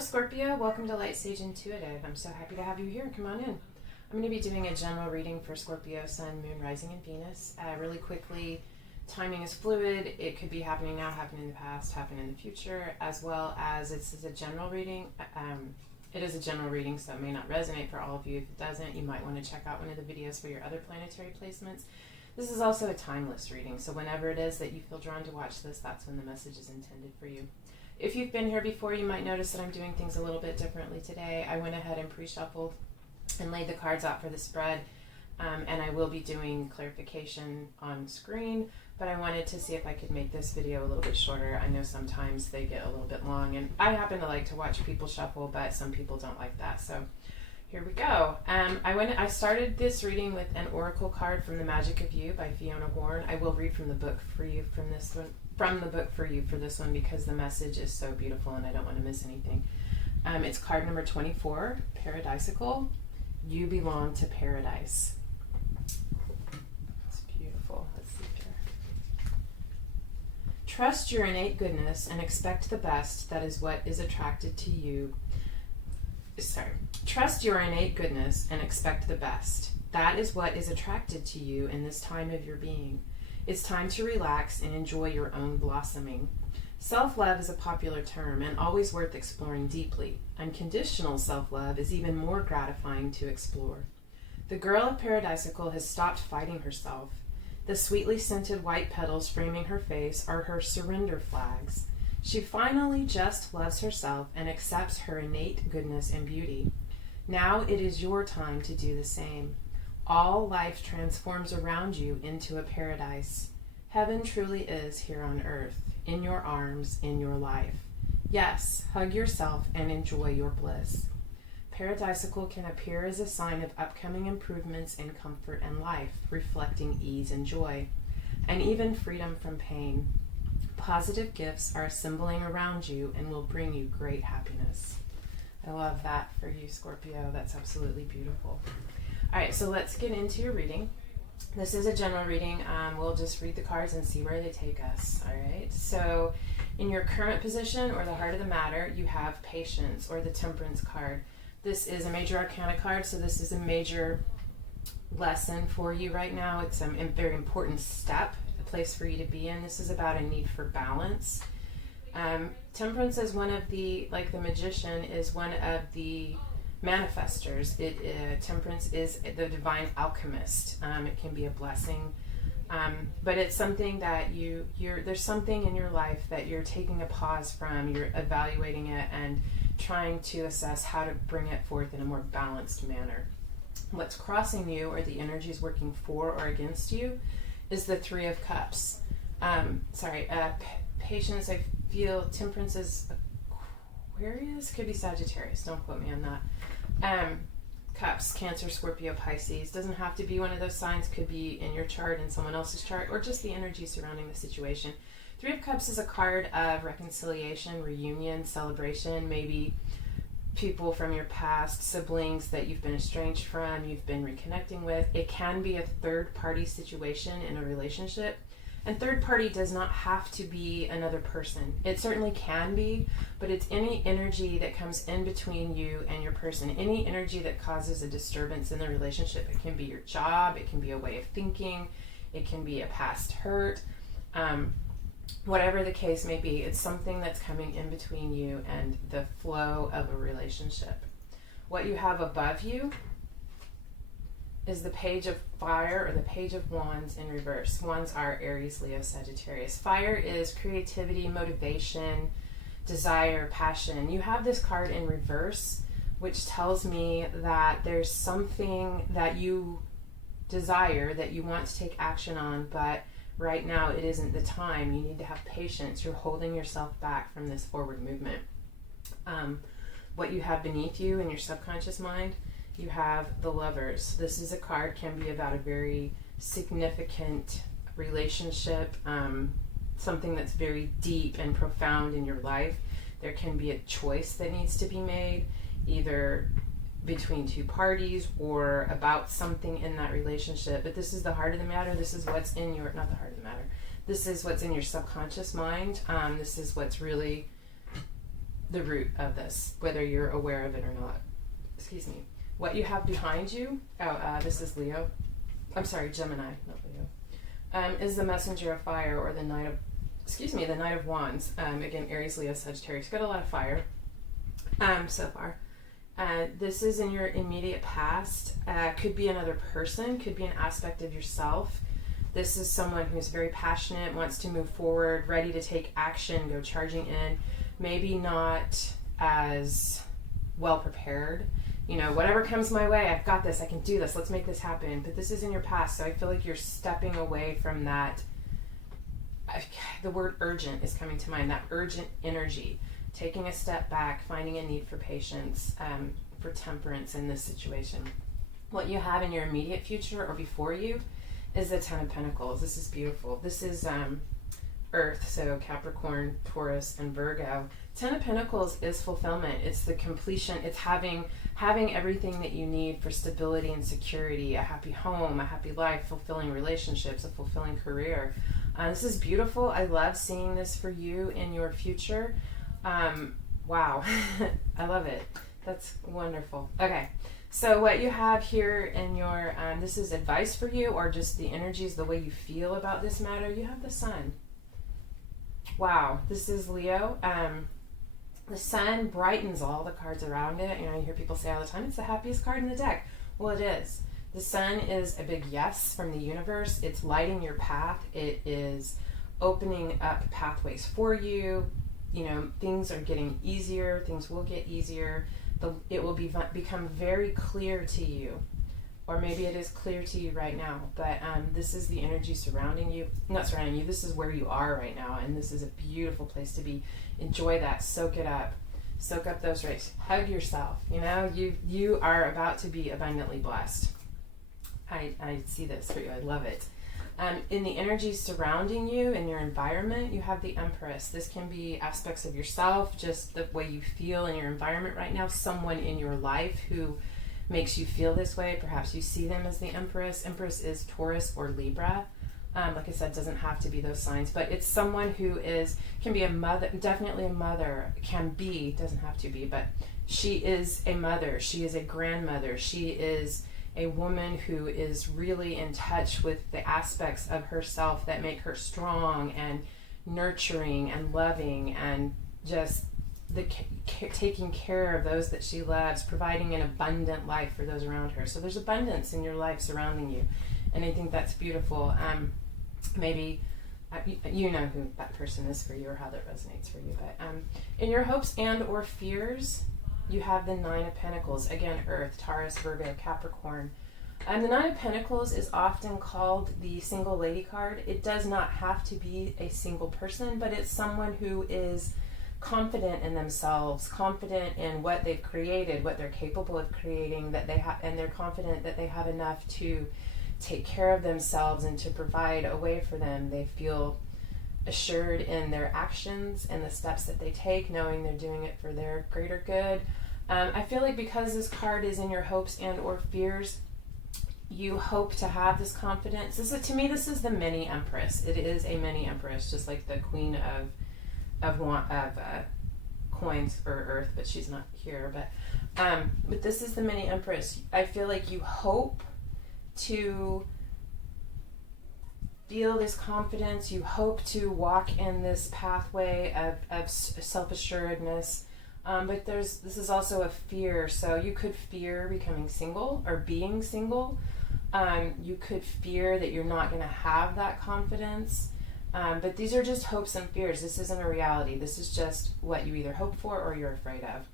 Scorpio, welcome to Light Sage Intuitive. I'm so happy to have you here. Come on in. I'm going to be doing a general reading for Scorpio, Sun, Moon, Rising, and Venus. Really quickly, timing is fluid. It could be happening now, happening in the past, happening in the future, as well as this is a general reading. It is a general reading, so it may not resonate for all of you. If it doesn't, you might want to check out one of the videos for your other planetary placements. This is also a timeless reading, so whenever it is that you feel drawn to watch this, that's when the message is intended for you. If you've been here before, you might notice that I'm doing things a little bit differently today. I went ahead and pre-shuffled and laid the cards out for the spread, and I will be doing clarification on screen, but I wanted to see if I could make this video a little bit shorter. I know sometimes they get a little bit long, and I happen to like to watch people shuffle, but some people don't like that, so here we go. I started this reading with an oracle card from The Magic of You by Fiona Warren. I will read from the book for you for this one because the message is so beautiful and I don't want to miss anything. It's card number 24, Paradisical. You belong to paradise. It's beautiful. Let's see here. Trust your innate goodness and expect the best. That is what is attracted to you. Trust your innate goodness and expect the best. That is what is attracted to you in this time of your being. It's time to relax and enjoy your own blossoming. Self-love is a popular term and always worth exploring deeply. Unconditional self-love is even more gratifying to explore. The girl of Paradisical has stopped fighting herself. The sweetly scented white petals framing her face are her surrender flags. She finally just loves herself and accepts her innate goodness and beauty. Now it is your time to do the same. All life transforms around you into a paradise. Heaven truly is here on earth, in your arms, in your life. Yes, hug yourself and enjoy your bliss. Paradisical can appear as a sign of upcoming improvements in comfort and life, reflecting ease and joy, and even freedom from pain. Positive gifts are assembling around you and will bring you great happiness. I love that for you, Scorpio. That's absolutely beautiful. All right, so let's get into your reading. This is a general reading. We'll just read the cards and see where they take us. All right, so in your current position or the heart of the matter, you have Patience or the Temperance card. This is a major arcana card, so this is a major lesson for you right now. It's a very important step, a place for you to be in. This is about a need for balance. Temperance is one of the, like the Magician, is one of the manifestors. Temperance is the divine alchemist. It can be a blessing, but it's something that there's something in your life that you're taking a pause from. You're evaluating it and trying to assess how to bring it forth in a more balanced manner. What's crossing you, or the energies working for or against you, is the Three of Cups. Patience, I feel Temperance is Aquarius, could be Sagittarius, don't quote me on that. Cups, Cancer, Scorpio, Pisces. Doesn't have to be one of those signs, could be in your chart, in someone else's chart, or just the energy surrounding the situation. Three of Cups is a card of reconciliation, reunion, celebration, maybe people from your past, siblings that you've been estranged from, you've been reconnecting with. It can be a third-party situation in a relationship. And third party does not have to be another person. It certainly can be, but it's any energy that comes in between you and your person, any energy that causes a disturbance in the relationship. It can be your job, it can be a way of thinking, it can be a past hurt, whatever the case may be, it's something that's coming in between you and the flow of a relationship. What you have above you is the Page of Fire, or the Page of Wands in reverse. Wands are Aries, Leo, Sagittarius. Fire is creativity, motivation, desire, passion. You have this card in reverse, which tells me that there's something that you desire, that you want to take action on, but right now it isn't the time. You need to have patience. You're holding yourself back from this forward movement. What you have beneath you in your subconscious mind, you have the Lovers. This is a card, can be about a very significant relationship, something that's very deep and profound in your life. There can be a choice that needs to be made, either between two parties or about something in that relationship. But this is the heart of the matter. This is what's in your, not the heart of the matter, this is what's in your subconscious mind. This is what's really the root of this, whether you're aware of it or not. Excuse me. What you have behind you, this is Leo. I'm sorry, Gemini, not Leo. Is the messenger of fire, or the Knight of Wands. Again, Aries, Leo, Sagittarius. Got a lot of fire so far. This is in your immediate past. Could be another person, could be an aspect of yourself. This is someone who's very passionate, wants to move forward, ready to take action, go charging in. Maybe not as well prepared. You know, whatever comes my way, I've got this, I can do this, let's make this happen. But this is in your past, so I feel like you're stepping away from that. The word urgent is coming to mind, that urgent energy. Taking a step back, finding a need for patience, for temperance in this situation. What you have in your immediate future or before you is the Ten of Pentacles. This is beautiful. This is Earth, so Capricorn, Taurus, and Virgo. Ten of Pentacles is fulfillment. It's the completion. It's having everything that you need for stability and security, a happy home, a happy life, fulfilling relationships, a fulfilling career. This is beautiful. I love seeing this for you in your future. Wow. I love it. That's wonderful. Okay. So what you have here in your, this is advice for you, or just the energies, the way you feel about this matter. You have the Sun. Wow. This is Leo. The Sun brightens all the cards around it. You know, you hear people say all the time, it's the happiest card in the deck. Well, it is. The Sun is a big yes from the universe. It's lighting your path. It is opening up pathways for you. You know, things are getting easier. Things will get easier. It will become very clear to you. Or maybe it is clear to you right now. But this is the energy surrounding you. Not surrounding you. This is where you are right now. And this is a beautiful place to be. Enjoy that. Soak it up. Soak up those rays. Hug yourself. You know, you are about to be abundantly blessed. I see this for you. I love it. In the energies surrounding you, in your environment, you have the Empress. This can be aspects of yourself, just the way you feel in your environment right now, someone in your life who makes you feel this way. Perhaps you see them as the Empress. Empress is Taurus or Libra. Like I said, doesn't have to be those signs, but it's someone who can be a mother, definitely a mother, doesn't have to be, but she is a mother. She is a grandmother. She is a woman who is really in touch with the aspects of herself that make her strong and nurturing and loving, and just taking care of those that she loves, providing an abundant life for those around her. So there's abundance in your life surrounding you, and I think that's beautiful. Maybe you know who that person is for you, or how that resonates for you. But in your hopes and or fears, you have the Nine of Pentacles. Again, Earth, Taurus, Virgo, Capricorn. And the Nine of Pentacles is often called the single lady card. It does not have to be a single person, but it's someone who is confident in themselves, confident in what they've created, what they're capable of creating, that they have, and they're confident that they have enough to take care of themselves and to provide a way for them. They feel assured in their actions and the steps that they take, knowing they're doing it for their greater good. I feel like because this card is in your hopes and or fears, you hope to have this confidence. To me, this is the mini Empress. It is a mini Empress, just like the Queen of Coins or Earth, but she's not here. But this is the mini Empress. I feel like you hope to feel this confidence. You hope to walk in this pathway of self-assuredness. But this is also a fear. So you could fear becoming single or being single. You could fear that you're not going to have that confidence. But these are just hopes and fears. This isn't a reality. This is just what you either hope for or you're afraid of.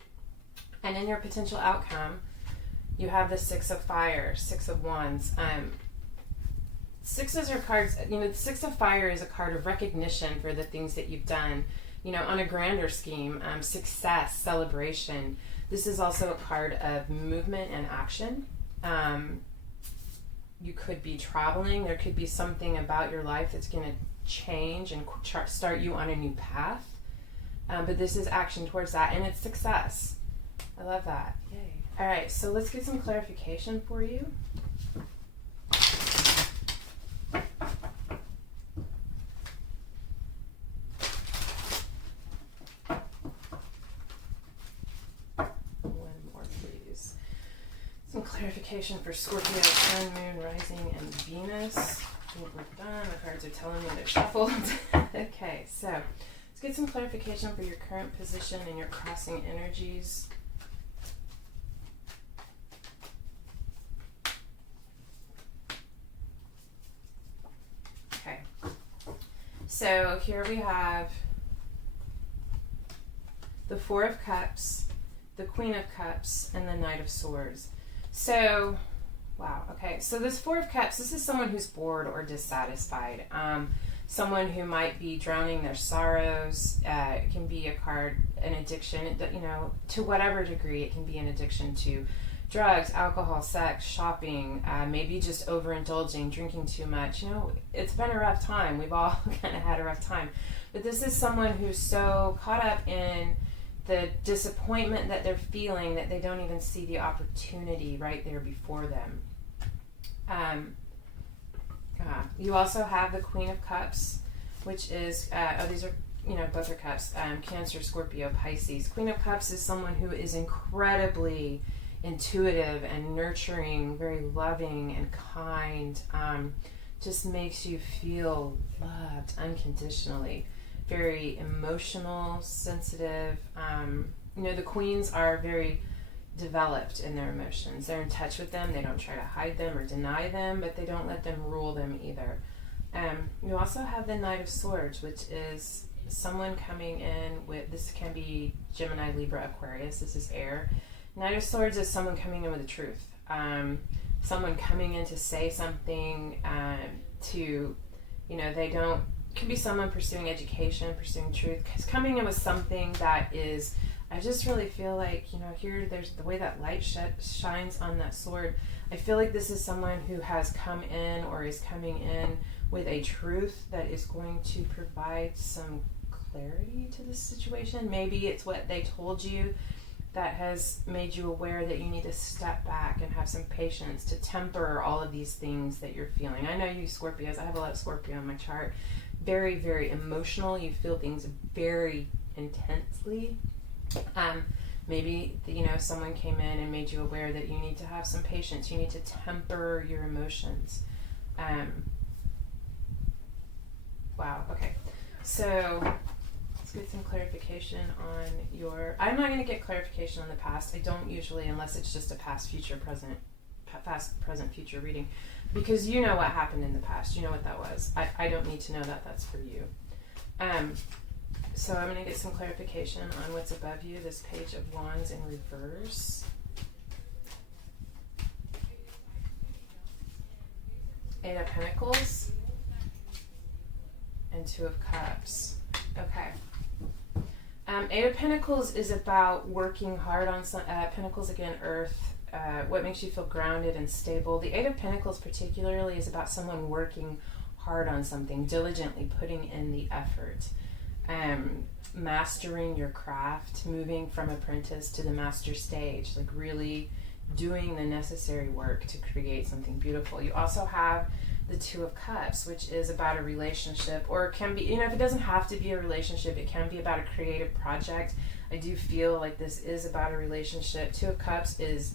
And in your potential outcome, you have the Six of Fire, Six of Wands. Sixes are cards, the Six of Fire is a card of recognition for the things that you've done, on a grander scheme, success, celebration. This is also a card of movement and action. You could be traveling. There could be something about your life that's going to change and start you on a new path. But this is action towards that, and it's success. I love that. Yay. All right, so let's get some clarification for you. Some clarification for Scorpio, Sun, Moon, Rising, and Venus. I think we're done. The cards are telling me they're shuffled. Okay, so let's get some clarification for your current position and your crossing energies. Okay, so here we have the Four of Cups, the Queen of Cups, and the Knight of Swords. So, wow, okay. So this Four of Cups, this is someone who's bored or dissatisfied. Someone who might be drowning their sorrows. It can be a card, an addiction, you know, to whatever degree. It can be an addiction to drugs, alcohol, sex, shopping, maybe just overindulging, drinking too much. You know, it's been a rough time. We've all kind of had a rough time. But this is someone who's so caught up in the disappointment that they're feeling that they don't even see the opportunity right there before them. You also have the Queen of Cups, which is, these are, you know, both are cups, Cancer, Scorpio, Pisces. Queen of Cups is someone who is incredibly intuitive and nurturing, very loving and kind, just makes you feel loved unconditionally. Very emotional, sensitive. You know, the queens are very developed in their emotions. They're in touch with them. They don't try to hide them or deny them, but they don't let them rule them either. You also have the Knight of Swords, which is someone coming in with, this can be Gemini, Libra, Aquarius. This is air. Knight of Swords is someone coming in with the truth. Someone coming in to say something, to, you know, they don't, could be someone pursuing education, pursuing truth, because coming in with something that is, I just really feel like, you know, here there's the way that light shines on that sword. I feel like this is someone who has come in or is coming in with a truth that is going to provide some clarity to this situation. Maybe it's what they told you that has made you aware that you need to step back and have some patience to temper all of these things that you're feeling. I know you Scorpios, I have a lot of Scorpio in my chart. Very, very emotional. You feel things very intensely. Maybe, you know, someone came in and made you aware that you need to have some patience. You need to temper your emotions. Wow, okay. So let's get some clarification on your, I'm not going to get clarification on the past. I don't usually, unless it's just a past, present, future reading, because you know what happened in the past. You know what that was. I don't need to know that. That's for you. So I'm going to get some clarification on what's above you, this Page of Wands in reverse. Eight of Pentacles and Two of Cups. Okay. Eight of Pentacles is about working hard on some, Pentacles again, Earth, what makes you feel grounded and stable. The Eight of Pentacles particularly is about someone working hard on something, diligently putting in the effort. Mastering your craft, moving from apprentice to the master stage, like really doing the necessary work to create something beautiful. You also have the Two of Cups, which is about a relationship, or it can be, you know, if it doesn't have to be a relationship, it can be about a creative project. I do feel like this is about a relationship. Two of Cups is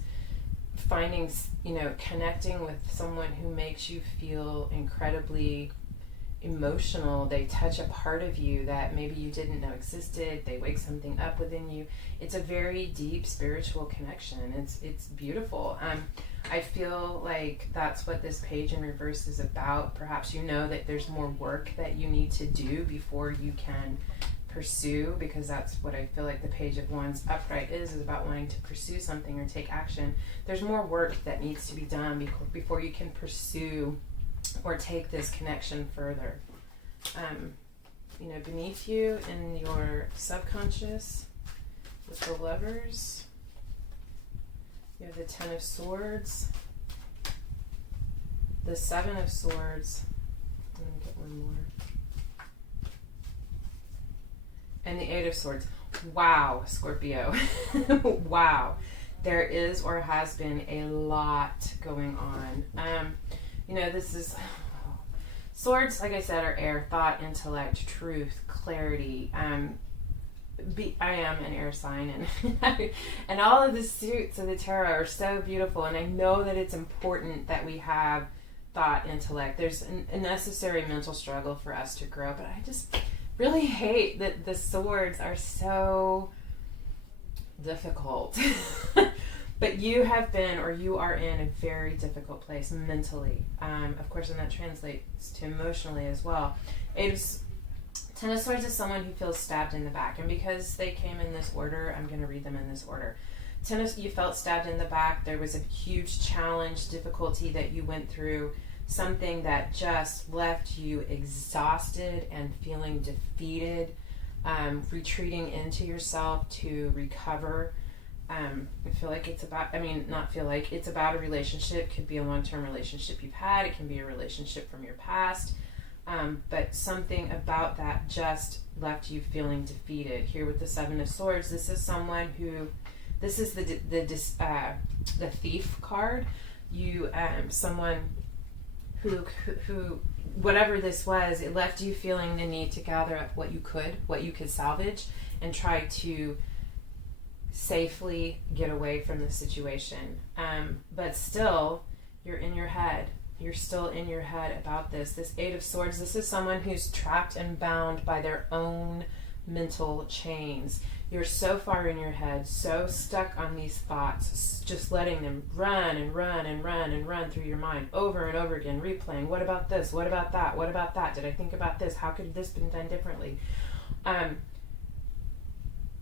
finding, you know, connecting with someone who makes you feel incredibly emotional. They touch a part of you that maybe you didn't know existed. They wake something up within you. It's a very deep spiritual connection. It's beautiful. I feel like that's what this page in reverse is about. Perhaps you know that there's more work that you need to do before you can pursue, because that's what I feel like the Page of Wands upright is about, wanting to pursue something or take action. There's more work that needs to be done before you can pursue or take this connection further. You know, beneath you in your subconscious with the Lovers, you have the Ten of Swords, the Seven of Swords, let me get one more, and the Eight of Swords. Wow, Scorpio. Wow. There is or has been a lot going on. You know, this is, swords, like I said, are air, thought, intellect, truth, clarity. I am an air sign, and and all of the suits of the tarot are so beautiful, and I know that it's important that we have thought, intellect. There's a necessary mental struggle for us to grow, but I just really hate that the swords are so difficult. But you have been, or you are in a very difficult place mentally. Of course, and that translates to emotionally as well. Ten of Swords is someone who feels stabbed in the back. And because they came in this order, I'm going to read them in this order. You felt stabbed in the back. There was a huge challenge, difficulty that you went through. Something that just left you exhausted and feeling defeated. Retreating into yourself to recover. I feel like it's about, it's about a relationship. It could be a long-term relationship you've had. It can be a relationship from your past. But something about that just left you feeling defeated. Here with the Seven of Swords, this is someone who, this is the Thief card. Someone who, whatever this was, it left you feeling the need to gather up what you could salvage, and try to safely get away from the situation. But still, you're in your head. You're still in your head about this. This Eight of Swords, this is someone who's trapped and bound by their own mental chains. You're so far in your head, so stuck on these thoughts, just letting them run and run and run and run through your mind over and over again, replaying, what about this? What about that? What about that? Did I think about this? How could this been done differently?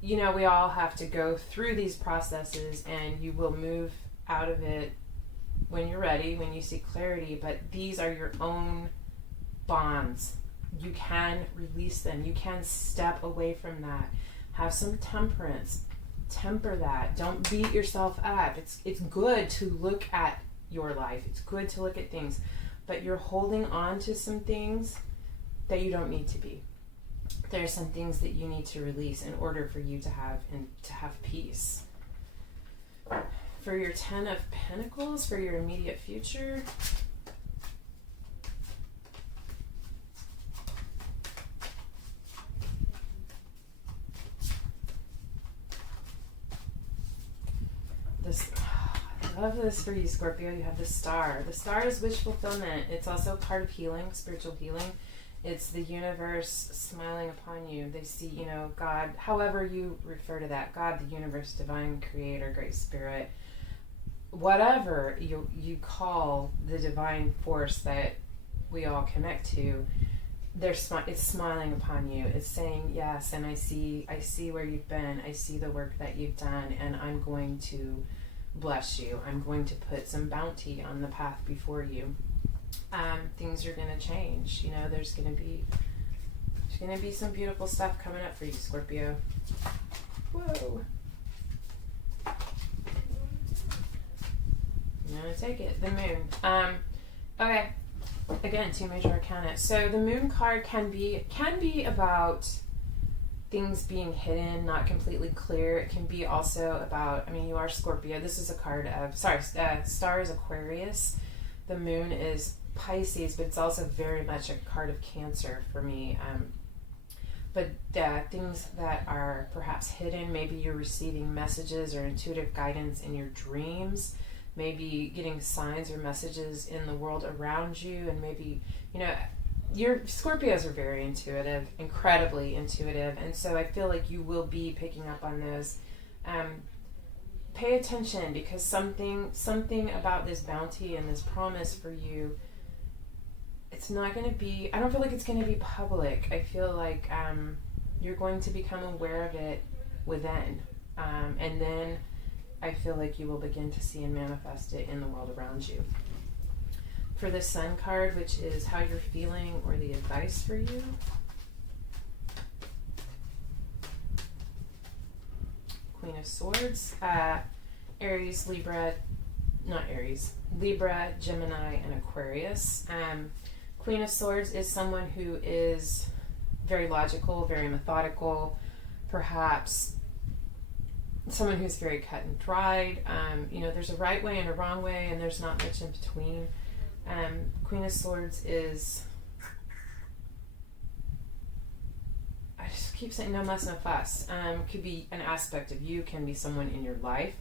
We all have to go through these processes, and you will move out of it when you're ready, when you see clarity, but these are your own bonds. You can release them. You can step away from that. Have some temperance. Temper that. Don't beat yourself up. It's good to look at your life. It's good to look at things, but you're holding on to some things that you don't need to be. There are some things that you need to release in order for you to have peace. For your Ten of Pentacles, for your immediate future, I love this for you, Scorpio. You have the Star. The Star is wish fulfillment. It's also part of healing, spiritual healing. It's the universe smiling upon you. They see, God, however you refer to that, God, the universe, divine creator, great spirit, whatever you call the divine force that we all connect to, it's smiling upon you. It's saying, yes, and I see where you've been. I see the work that you've done, and I'm going to bless you. I'm going to put some bounty on the path before you. Things are going to change. There's going to be some beautiful stuff coming up for you, Scorpio. Whoa. I'm going to take it. The Moon. Okay. Again, 2 major arcana. So the Moon card can be about things being hidden, not completely clear. It can be also about, you are Scorpio. This is a card of, Star is Aquarius. The Moon is Pisces, but it's also very much a card of Cancer for me. But things that are perhaps hidden, maybe you're receiving messages or intuitive guidance in your dreams, maybe getting signs or messages in the world around you, and maybe, your Scorpios are very intuitive, incredibly intuitive, and so I feel like you will be picking up on those. Pay attention, because something about this bounty and this promise for you, it's not going to be, I don't feel like it's going to be public. I feel like you're going to become aware of it within, and then I feel like you will begin to see and manifest it in the world around you. For the Sun card, which is how you're feeling or the advice for you, Queen of Swords, Aries, Libra, Gemini, and Aquarius. Queen of Swords is someone who is very logical, very methodical, perhaps someone who's very cut and dried. There's a right way and a wrong way, and there's not much in between. Queen of Swords is, I just keep saying no muss, no fuss. Could be an aspect of you, can be someone in your life.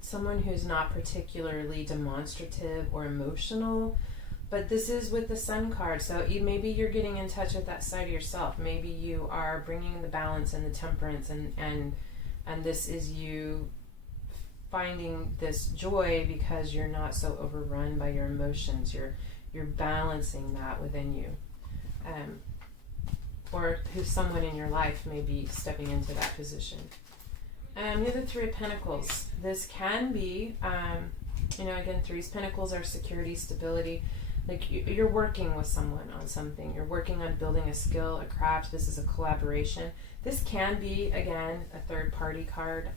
Someone who's not particularly demonstrative or emotional, but this is with the Sun card, so maybe you're getting in touch with that side of yourself. Maybe you are bringing the balance and the temperance, and this is you finding this joy because you're not so overrun by your emotions. You're balancing that within you, or who someone in your life may be stepping into that position. You have the Three of Pentacles. This can be, again, Three of Pentacles are security, stability. Like you're working with someone on something. You're working on building a skill, a craft. This is a collaboration. This can be, again, a third party card.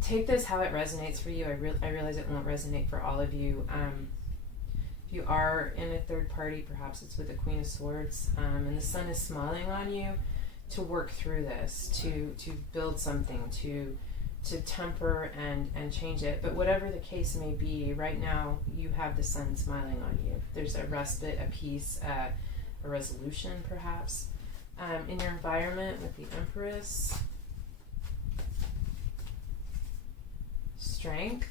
Take this how it resonates for you. I realize it won't resonate for all of you. If you are in a third party, perhaps it's with the Queen of Swords, and the Sun is smiling on you to work through this, to build something, to temper and change it. But whatever the case may be, right now you have the Sun smiling on you. There's a respite, a peace, a resolution perhaps. In your environment with the Empress, strength.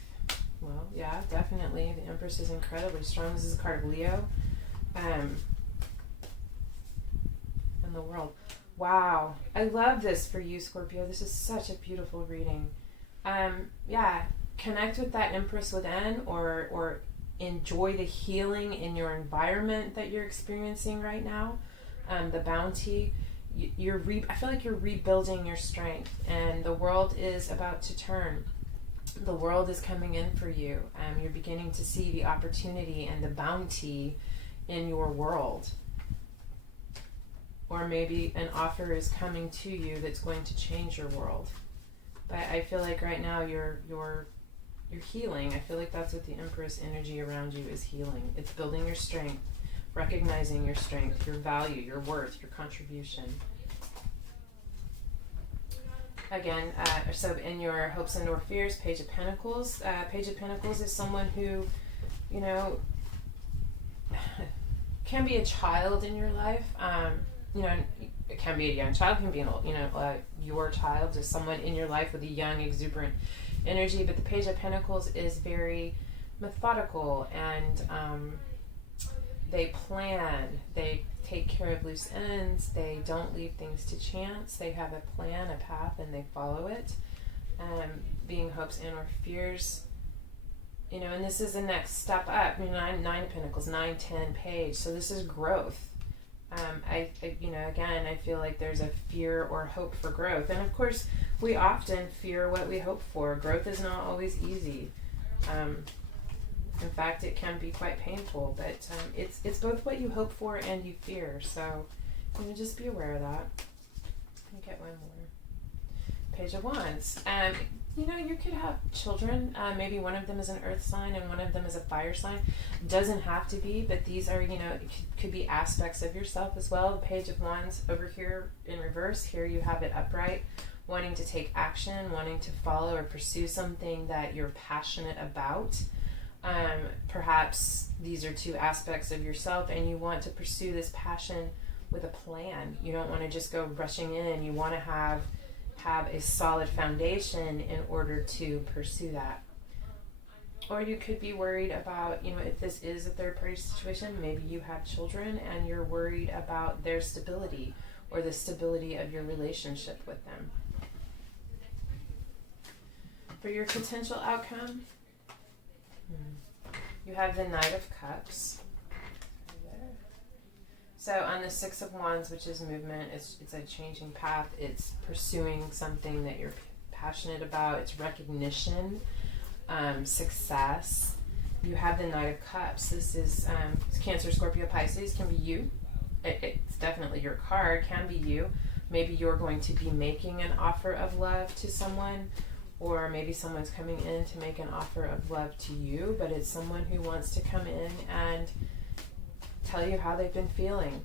Well, yeah, definitely. The Empress is incredibly strong. This is a card of Leo. And the World. Wow. I love this for you, Scorpio. This is such a beautiful reading. Connect with that Empress within, or enjoy the healing in your environment that you're experiencing right now. The bounty. I feel like you're rebuilding your strength, and the world is about to turn. The world is coming in for you. You're beginning to see the opportunity and the bounty in your world. Or maybe an offer is coming to you that's going to change your world. But I feel like right now you're healing. I feel like that's what the Empress energy around you is, healing. It's building your strength, recognizing your strength, your value, your worth, your contribution. Again, so in your hopes and or fears, Page of Pentacles. Page of Pentacles is someone who, can be a child in your life. It can be a young child, can be an old, your child is someone in your life with a young, exuberant energy. But the Page of Pentacles is very methodical, and they plan, they take care of loose ends, they don't leave things to chance, they have a plan, a path, and they follow it. Being hopes and or fears, and this is the next step up. Nine of Pentacles, 9, 10 Page. So this is growth. Again, I feel like there's a fear or hope for growth. And of course, we often fear what we hope for. Growth is not always easy. In fact, it can be quite painful, but it's both what you hope for and you fear. So, just be aware of that. Let me get one more. Page of Wands. You could have children. Maybe one of them is an earth sign and one of them is a fire sign. Doesn't have to be, but these are, it could be aspects of yourself as well. The Page of Wands over here in reverse. Here you have it upright, wanting to take action, wanting to follow or pursue something that you're passionate about. Perhaps these are two aspects of yourself, and you want to pursue this passion with a plan. You don't want to just go rushing in. You want to have a solid foundation in order to pursue that. Or you could be worried about, if this is a third party situation, maybe you have children and you're worried about their stability or the stability of your relationship with them. For your potential outcome, you have the Knight of Cups. So on the Six of Wands, which is movement, it's a changing path. It's pursuing something that you're passionate about. It's recognition, success. You have the Knight of Cups. This is Cancer, Scorpio, Pisces. Can be you. It's definitely your card. Can be you. Maybe you're going to be making an offer of love to someone, or maybe someone's coming in to make an offer of love to you, but it's someone who wants to come in and tell you how they've been feeling.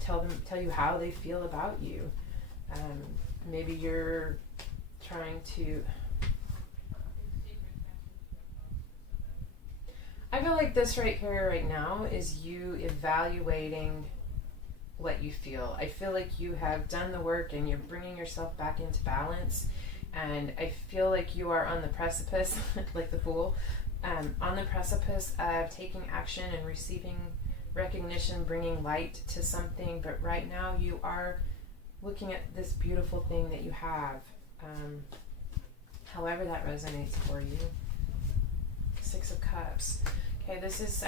Tell you how they feel about you. Maybe you're trying to. I feel like this right here, right now, is you evaluating what you feel. I feel like you have done the work and you're bringing yourself back into balance. And I feel like you are on the precipice, like the Fool, on the precipice of taking action and receiving recognition, bringing light to something. But right now you are looking at this beautiful thing that you have. However that resonates for you. Six of Cups. Okay, this is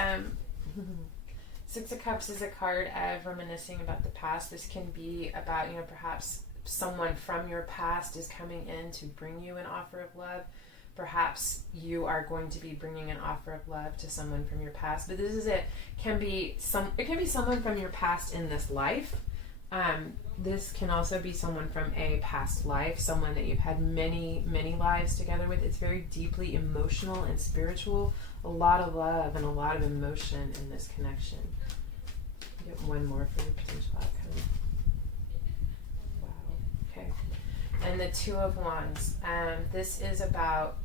Six of Cups is a card of reminiscing about the past. This can be about, perhaps someone from your past is coming in to bring you an offer of love. Perhaps you are going to be bringing an offer of love to someone from your past. But this is it. It can be someone from your past in this life. This can also be someone from a past life, someone that you've had many, many lives together with. It's very deeply emotional and spiritual. A lot of love and a lot of emotion in this connection. Get one more for your potential outcome. Wow. Okay. And the Two of Wands. This is about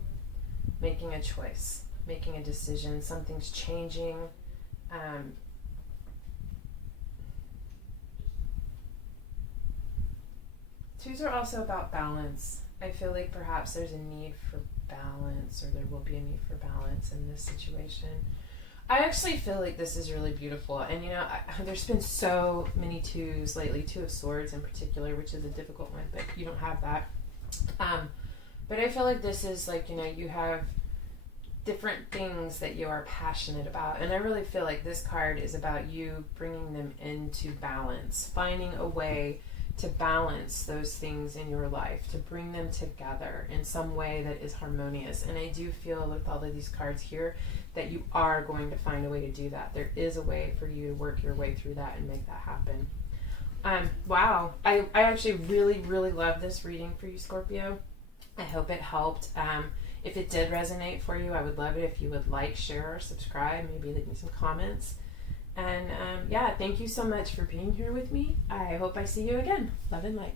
making a choice, making a decision. Something's changing. Twos are also about balance. I feel like perhaps there's a need for balance, or there will be a need for balance in this situation. I actually feel like this is really beautiful. And there's been so many twos lately, Two of Swords in particular, which is a difficult one, but you don't have that. But I feel like this is like, you have different things that you are passionate about. And I really feel like this card is about you bringing them into balance, finding a way to balance those things in your life, to bring them together in some way that is harmonious. And I do feel with all of these cards here that you are going to find a way to do that. There is a way for you to work your way through that and make that happen. Wow. I actually really, really love this reading for you, Scorpio. I hope it helped. If it did resonate for you, I would love it if you would like, share, or subscribe. Maybe leave me some comments. And thank you so much for being here with me. I hope I see you again. Love and light.